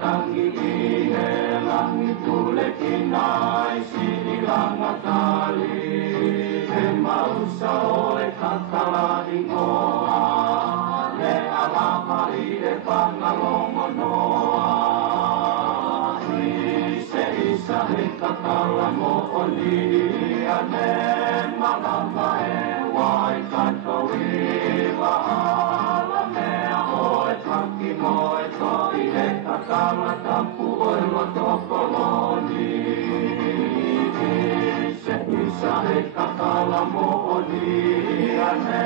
tangi ihe langi tule kinai sini langa tali e mausa oe kakala ingoa le alama ide pangalongo noa ise isa he kakala mo oni ane malama e wai katoiwa ala mea oe taki moe toi he kakala tampu oilo tokoloni ise isa he kakala mo oni ane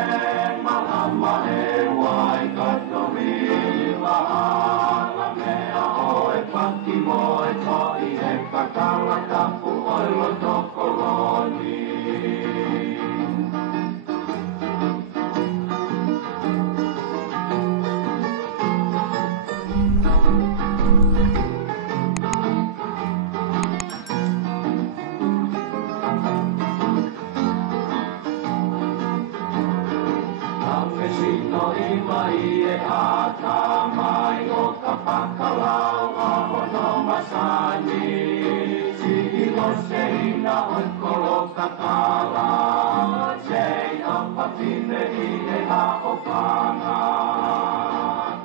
malama e wai katoiwa ala mea oe taki moe toi he kakala tampu oilo tokoloni Sino iwa ie ata mai o ka pakalau a hono masani Silo se ina o kolo kakala Se o papine ie a o panga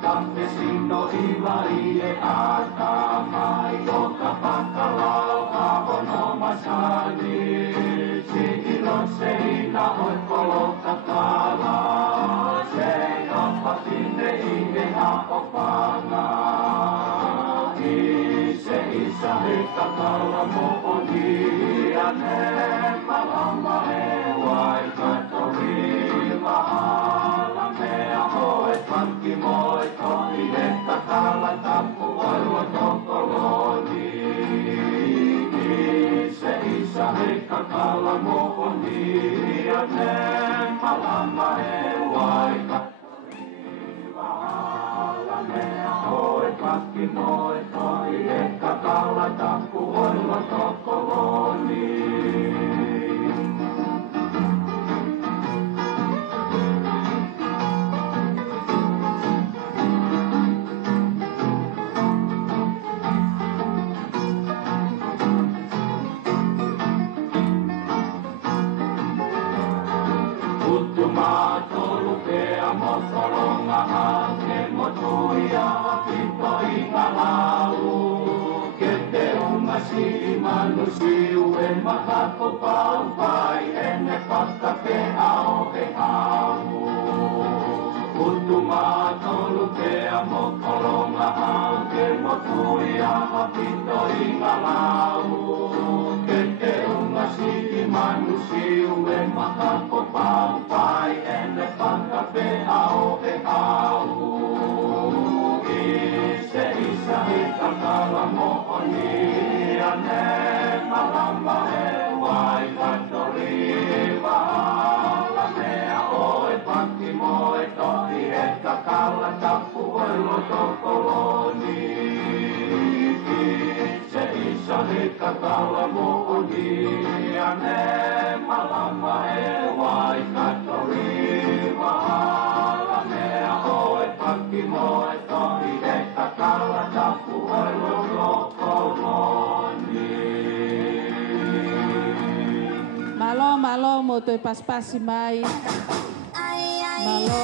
Kape sino iwa ie ata mai o ka pakalau a hono masani Silo se ina o kolo kakala Patine ine a opana Ise isa he kakala mo oni ane malama e wai katori mahala mea hoe panki moe toi he kakala tapu oiwa tokoloni Ise isa he kakala mo oni ane malama e wai katori Kaikki moi toi e kakala taku oilla tokoloni. Uttumato lukea mokolonga hanke motuia pito ingalau Kete umasi manusiu e mahako paupai ene pakake ao e au Uttumato lukea mokolonga hanke motuia pito ingalau Kete umasi manusiu e mahako paupai ene pakake ao e au Ise isa hita kala mo oni ane malama e wai katori wahala mea oe paki moe tohi e kakala tapu oilo tokoloni Ise isa hita kala mo oni ane malama e wai katori wahala mea oe paki moe tohi e kakala tapu oilo tokoloni Malo mo te paspasi mai. Malo